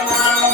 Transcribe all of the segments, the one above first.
Hare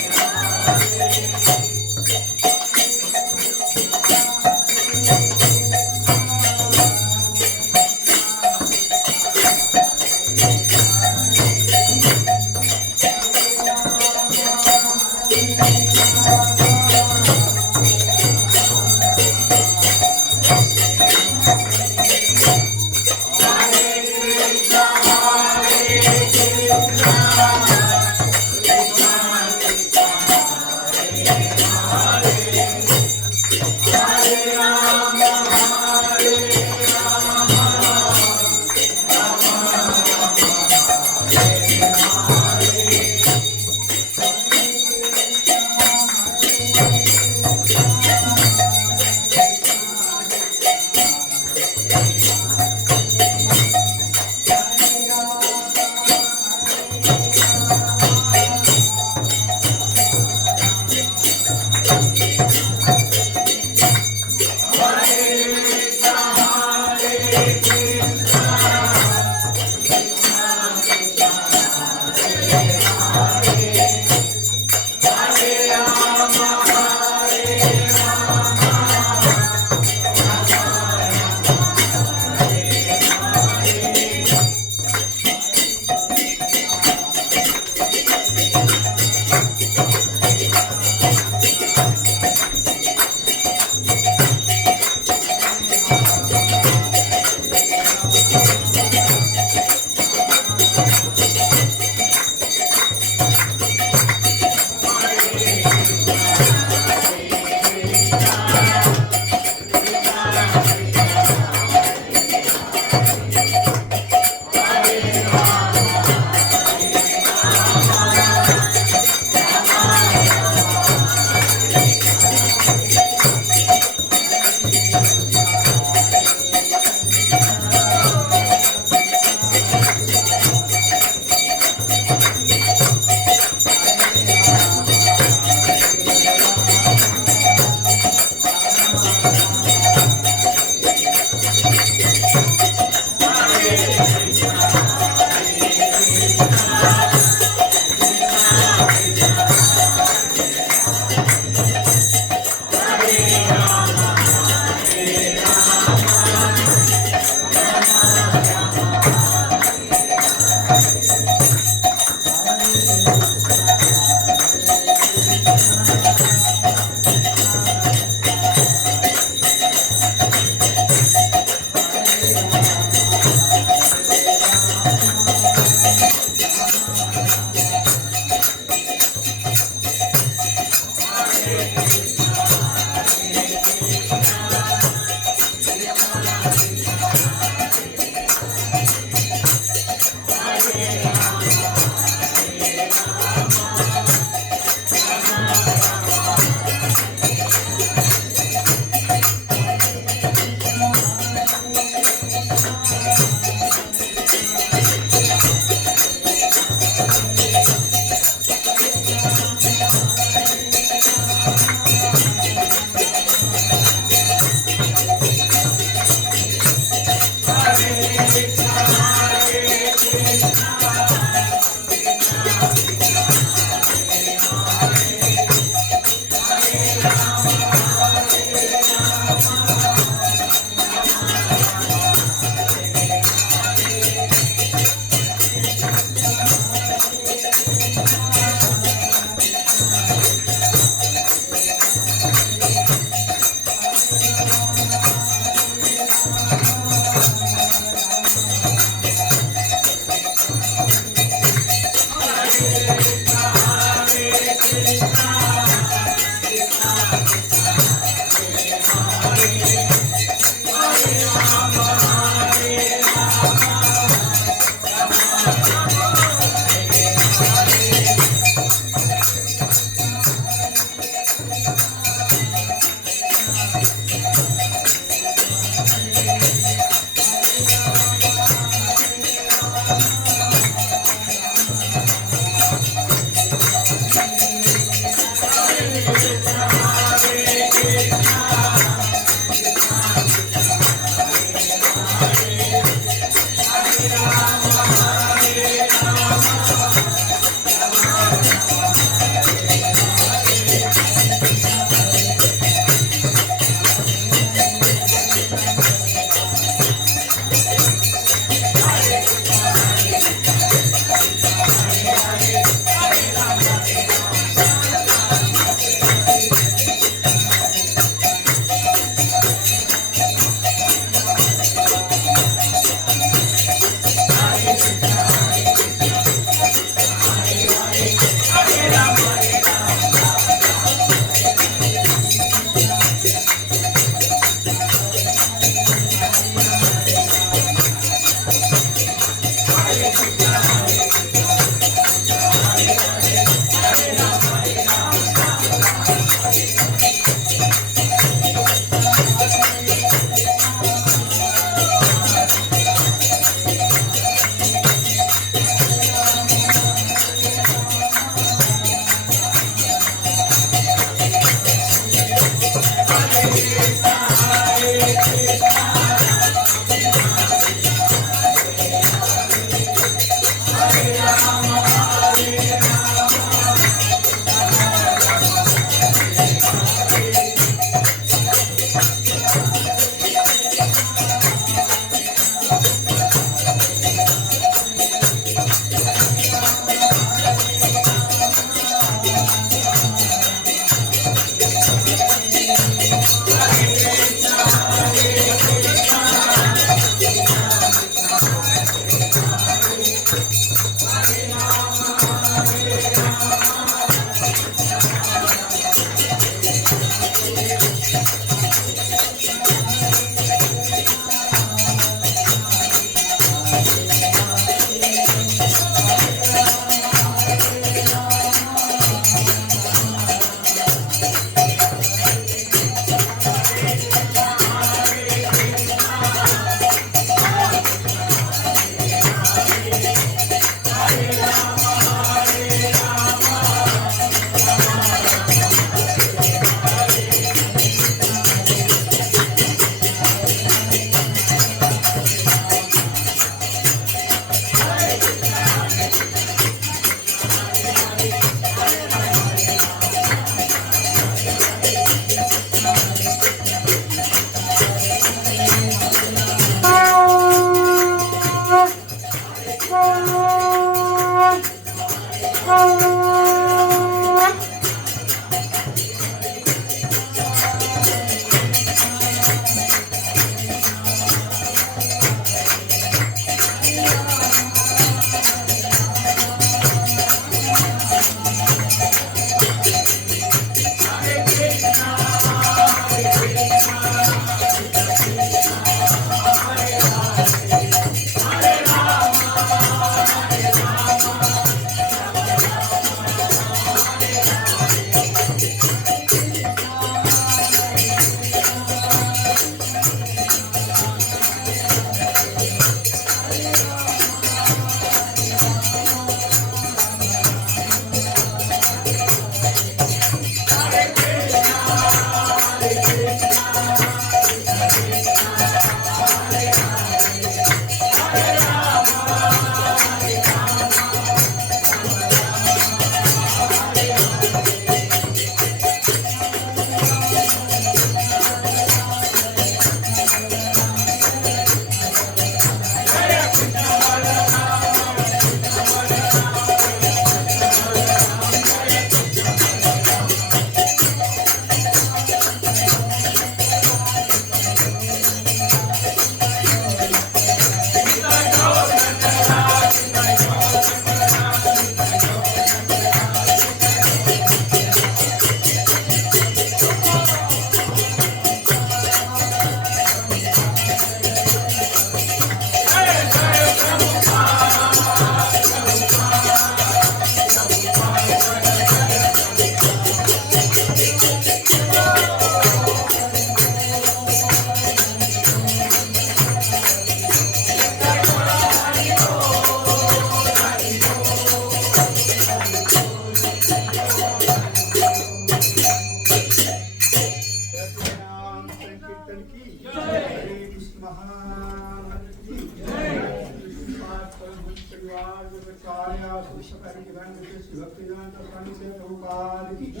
विश्वकारी divine Shri Bhaktivedanta स्वामी से प्रभुपाद की जय।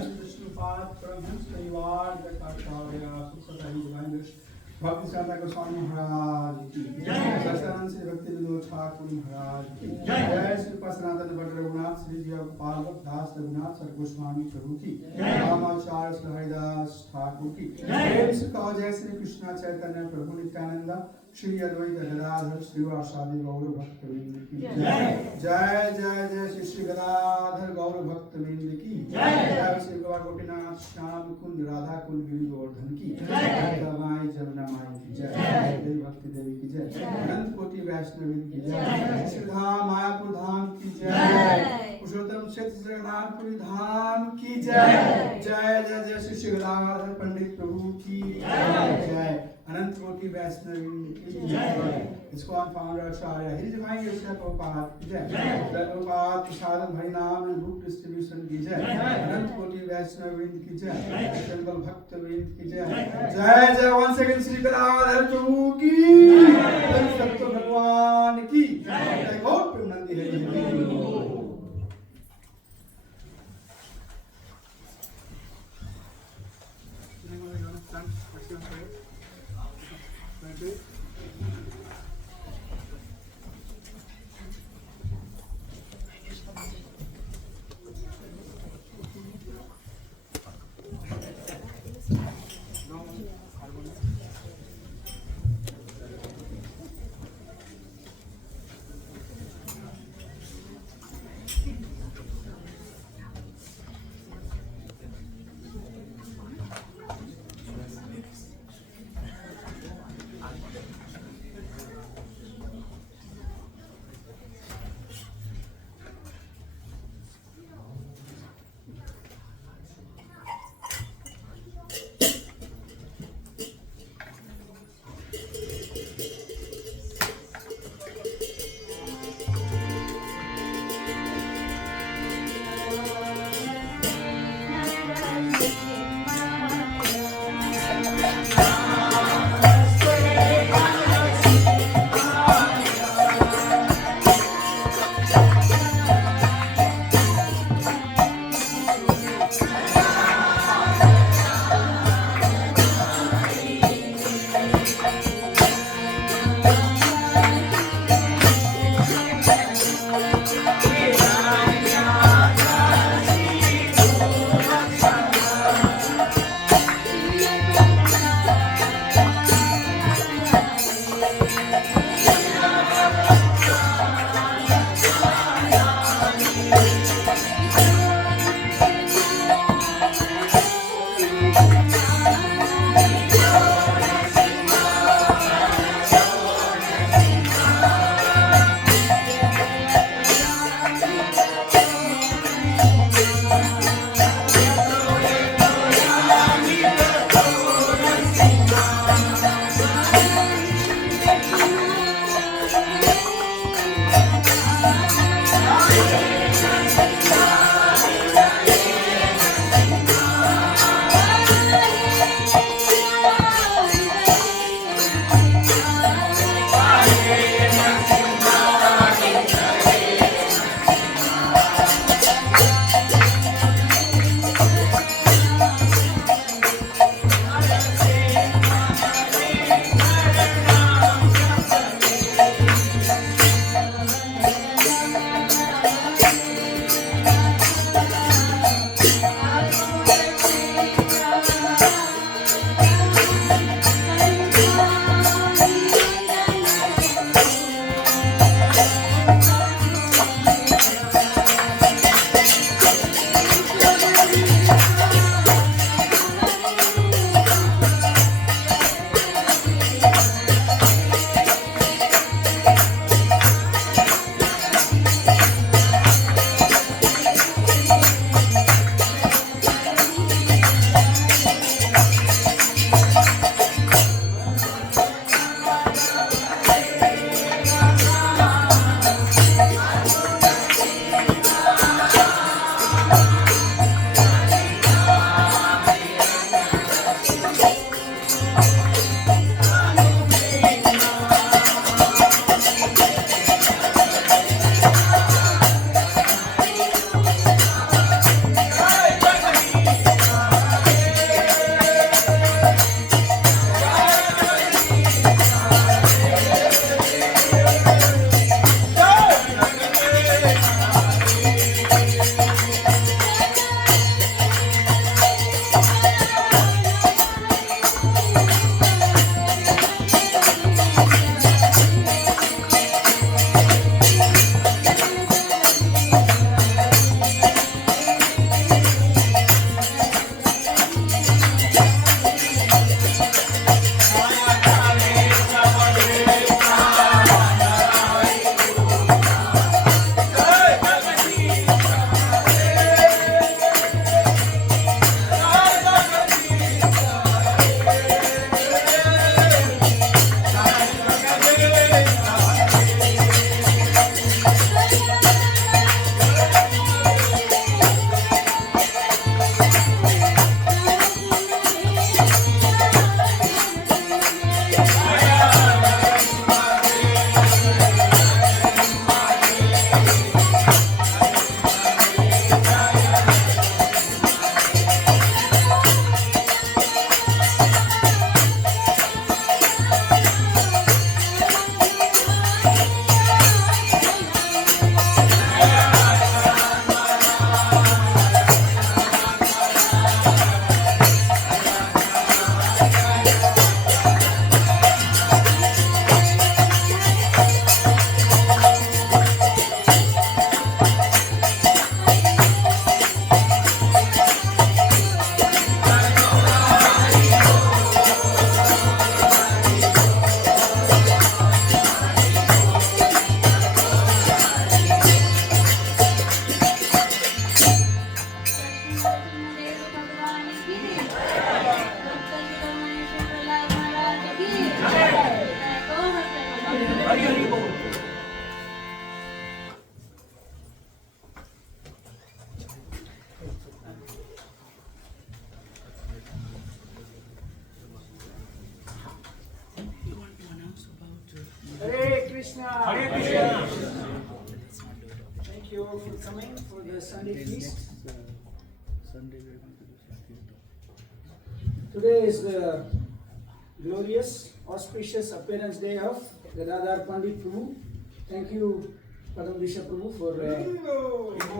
श्री विष्णुपाद परमहंस परिवार जगताचार्य सुखदाई डिवाइन भक्ति साधक गोस्वामी महाराज की जय। सत्यानंद श्री भक्ति विनोद ठाकुर महाराज की जय। श्री सनातन भट्ट रघुनाथ श्री जी गोपाल दास रघुनाथ सर गोस्वामी प्रभु की रामाचार्य श्री हरिदास ठाकुर की जय। श्री कहो जय श्री कृष्णा चैतन्य प्रभु नित्यानंद श्री अद्वैत गदाधर श्रीवासादि गौर भक्तवृंद की जय। जय जय जय श्री श्री गदाधर गौर भक्तवृंद की जय। श्री गौर गोपीनाथ श्याम कुंड राधा कुंड गिरि गोवर्धन की जय। जमुना माई की जय। देवी भक्ति देवी की जय। अनंत कोटि वैष्णवी की जय। श्री धाम मायापुर धाम की जय। पुरुषोत्तम क्षेत्र जगन्नाथपुरी धाम की जय। जय जय जय श्री श्री गदाधर पंडित प्रभु की जय। अनंत कोटि वैष्णवी की जय। इस्कॉन फाउंडर आचार्य हरि डिवाइन प्रभुपाद की जय। प्रभुपाद प्रसाद हरि नाम बुक डिस्ट्रीब्यूशन की जय। अनंत कोटि वैष्णवी की जय। संकल्प भक्त की जय। जय जय वन सेकंड श्री गदाधर प्रभु की सत्य भगवान की जय। गौर Premanandi Hari Hare Krishna. Hare Krishna. Thank you all for coming for the Sunday feast. Today is the glorious, auspicious appearance day of Gadadhar Pandit Prabhu. Thank you, Padam Disha Prabhu, for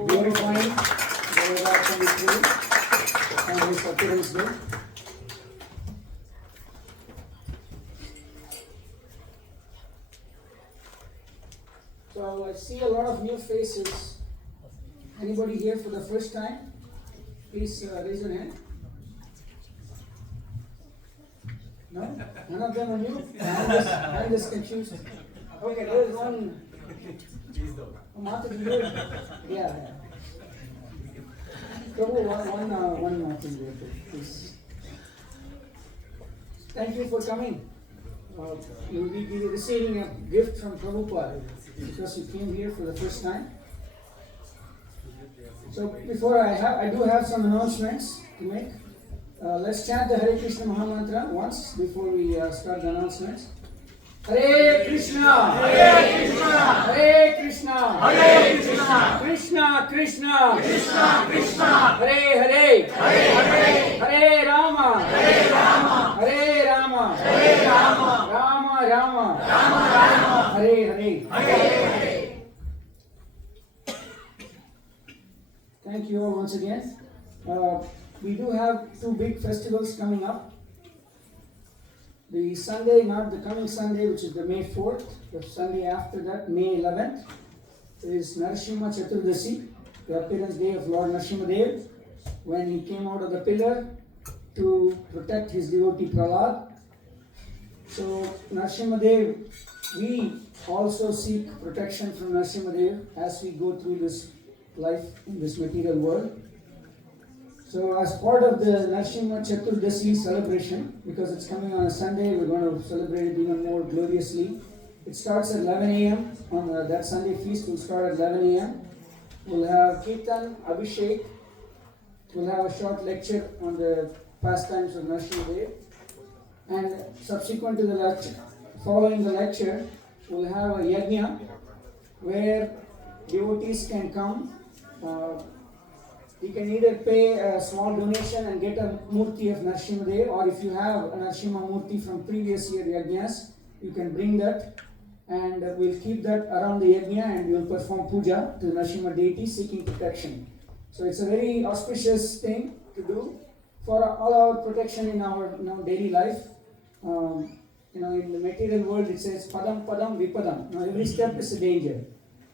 glorifying Gadadhar Pandit Prabhu on his appearance day. So I see a lot of new faces. Anybody here for the first time? Please raise your hand. No? None of them are new? I'm just confused. Okay, there is one. Oh, Mata, yeah. Prabhu, one thing there, please. Thank you for coming. You will be receiving a gift from Prabhupada because you came here for the first time. So before I do have some announcements to make. Let's chant the Hare Krishna Mahamantra once before we start the announcements. Hare Krishna, Hare Krishna, Hare Krishna, Hare Krishna, Krishna Krishna, Krishna Krishna, Hare Hare, Hare Hare, Hare Rama, Hare Rama, Hare Rama, Hare Rama, Rama Rama, Rama Rama, Hare Hare, Hare Hare. Thank you all once again. We do have two big festivals coming up. The Sunday, not the coming Sunday, which is the May 4th, the Sunday after that, May 11th, is Narasimha Chaturdasi, the appearance day of Lord Narasimhadev, when he came out of the pillar to protect his devotee Prahlad. So Narasimhadev, we also seek protection from Narasimhadev as we go through this life in this material world. So as part of the Narasimha Chaturdasi celebration, because it's coming on a Sunday, we're going to celebrate it even more gloriously. It starts at 11 a.m. on that Sunday feast will start at 11 a.m. We'll have Kirtan, Abhishek. We'll have a short lecture on the pastimes of Narasimhadev. And subsequent to the lecture, following the lecture, we'll have a yajna where devotees can come. You can either pay a small donation and get a murti of Narasimhadev, or if you have a Narasimha murti from previous year yajnas, you can bring that, and we'll keep that around the yajna and we'll perform puja to the Narasimha deity seeking protection. So it's a very auspicious thing to do for all our protection in our daily life. In the material world it says padam padam vipadam. Now every step is a danger.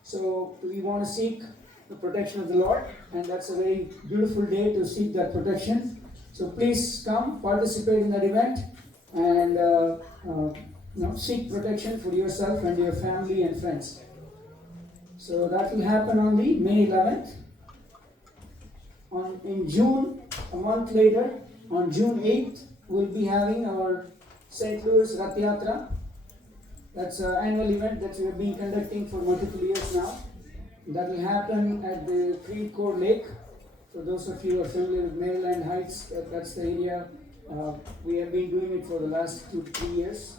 So we want to seek the protection of the Lord, and that's a very beautiful day to seek that protection. So please come, participate in that event, and seek protection for yourself and your family and friends. So that will happen on the May 11th. In June, a month later, on June 8th, we'll be having our St. Louis Rath Yatra. That's an annual event that we have been conducting for multiple years now. That will happen at the Creve Coeur Lake. For those of you who are familiar with Maryland Heights, that's the area. We have been doing it for the last 2-3 years.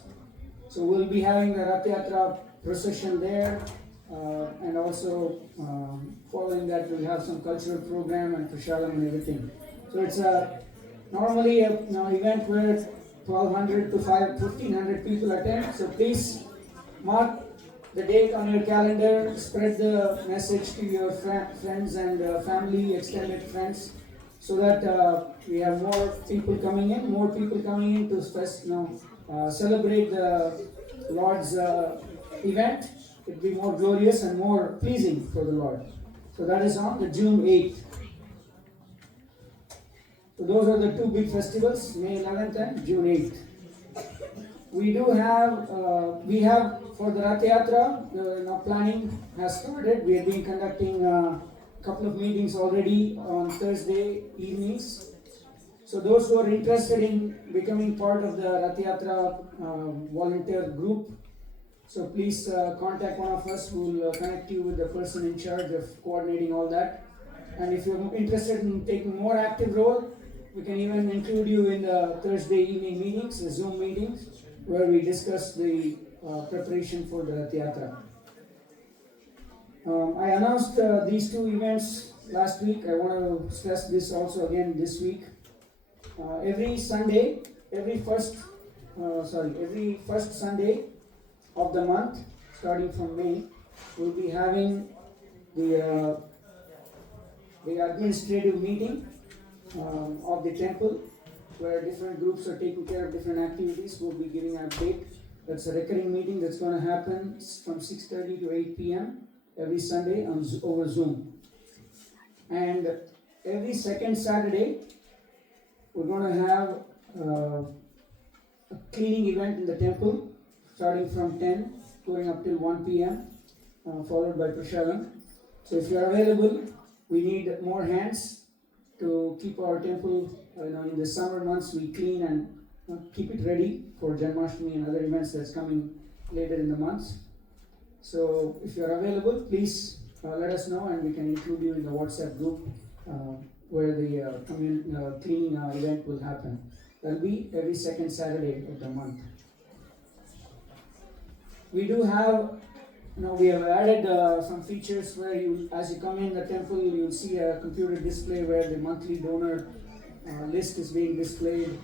So we'll be having the Rath Yatra procession there, and also following that we'll have some cultural program and prasadam and everything. So it's normally an event where 1,200 to 1,500 people attend. So please mark the date on your calendar, spread the message to your friends and family, extended friends, so that we have more people coming in to celebrate the Lord's event. It will be more glorious and more pleasing for the Lord. So that is on the June 8th. So those are the two big festivals, May 11th and June 8th. We have for the Rath Yatra, planning has started. We have been conducting a couple of meetings already on Thursday evenings. So those who are interested in becoming part of the Rath Yatra volunteer group, So please contact one of us. We'll connect you with the person in charge of coordinating all that. And if you're interested in taking more active role, we can even include you in the Thursday evening meetings, the Zoom meetings, where we discuss the preparation for the theatre. I announced these two events last week. I want to stress this also again this week. Every first Sunday of the month, starting from May, we'll be having the administrative meeting of the temple, where different groups are taking care of different activities. We'll be giving an update. That's a recurring meeting that's going to happen from 6:30 to 8 p.m. every Sunday over Zoom. And every second Saturday, we're going to have a cleaning event in the temple, starting from 10, going up till 1 p.m., followed by Prasadam. So if you're available, we need more hands to keep our temple, in the summer months we clean and keep it ready for Janmashtami and other events that's coming later in the months. So if you're available, please let us know, and we can include you in the WhatsApp group where the cleaning event will happen. That'll be every second Saturday of the month. We do have, we have added some features where as you come in the temple, you'll see a computer display where the monthly donor list is being displayed.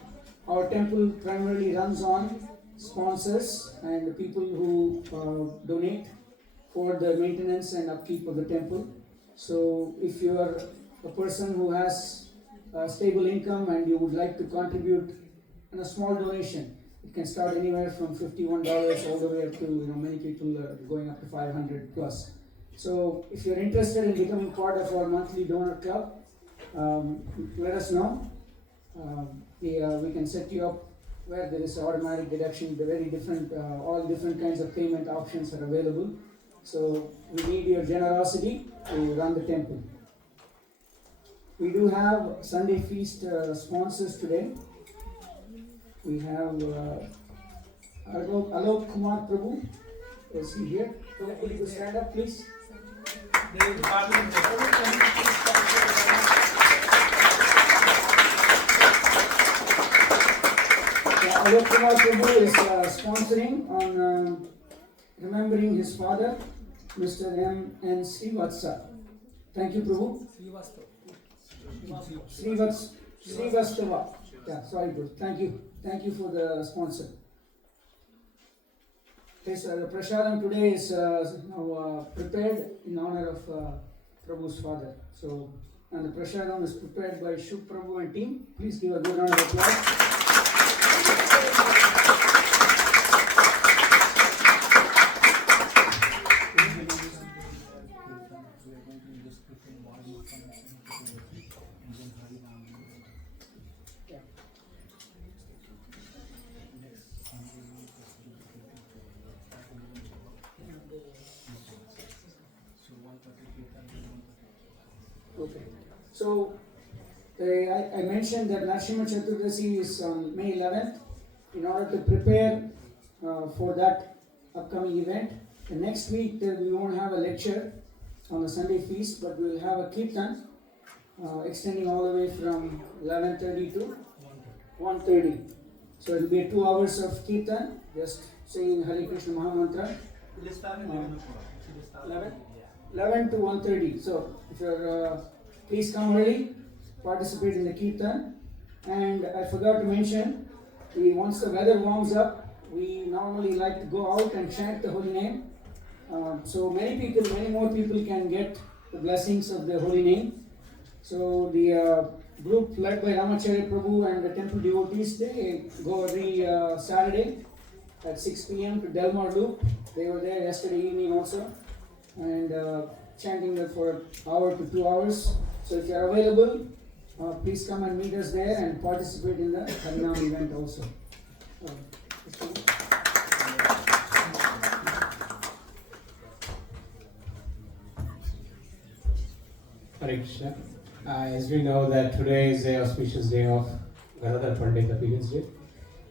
Our temple primarily runs on sponsors and the people who donate for the maintenance and upkeep of the temple. So if you are a person who has a stable income and you would like to contribute in a small donation, it can start anywhere from $51 all the way up to, many people are going up to 500 plus. So if you're interested in becoming part of our monthly donor club, let us know. We can set you up where there is automatic deduction. The very different, all different kinds of payment options are available. So we need your generosity to run the temple. We do have Sunday Feast sponsors today. We have Alok Kumar Prabhu. Is he here? Could you stand up, please? Alok Kumar Prabhu is sponsoring on remembering his father, Mr. M.N. Srivatsa. Thank you, Prabhu. Srivastava. Yeah, sorry, Prabhu. Thank you. Thank you for the sponsor. Yes, the Prasadam today is prepared in honor of Prabhu's father. So, and the Prasadam is prepared by Shuk Prabhu and team. Please give a good round of applause. Okay. So, I mentioned that Narsimha Chaturdasi is on May 11th. In order to prepare for that upcoming event, the next week we won't have a lecture on the Sunday feast, but we will have a kirtan extending all the way from 11:30 to 1:30. So it will be 2 hours of kirtan, just saying Hare Krishna Mahamantra. 11 to 1:30. So if you're please come early, participate in the kirtan. And I forgot to mention, once the weather warms up, we normally like to go out and chant the holy name. So many more people can get the blessings of the holy name. So the group led by Ramacharya Prabhu and the temple devotees, they go every Saturday at 6 p.m. to Delmar Loop. They were there yesterday evening also, and chanting that for an hour to 2 hours. So if you are available, please come and meet us there and participate in the Harinam event also. Hare Krishna. As we know that today is the auspicious day of Gadadhar Pandit Appearance Day.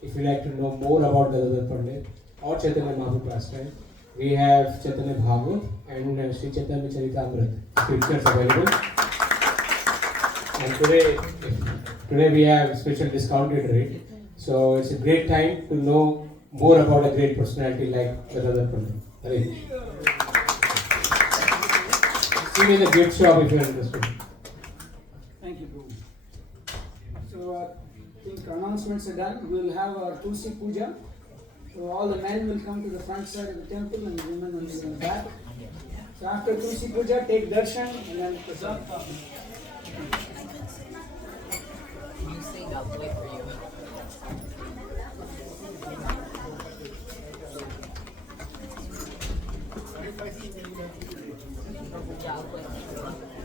If you like to know more about Gadadhar Pandit or Chaitanya Mahaprabhu pastime, we have Chaitanya Bhagavad and Sri Chaitanya Charitamrita scriptures available. And today we have special discounted rate. So it's a great time to know more about a great personality like Gadadhar Pandit. Hare Krishna. See me in the gift shop if you are interested. Thank you, Prabhu. So I think announcements are done. We will have our Tulsi Puja. So all the men will come to the front side of the temple and the women will be in the back. So after Tulsi Puja, take darshan and then prasad. You sing, I'll wait for you. Yeah, I'll wait.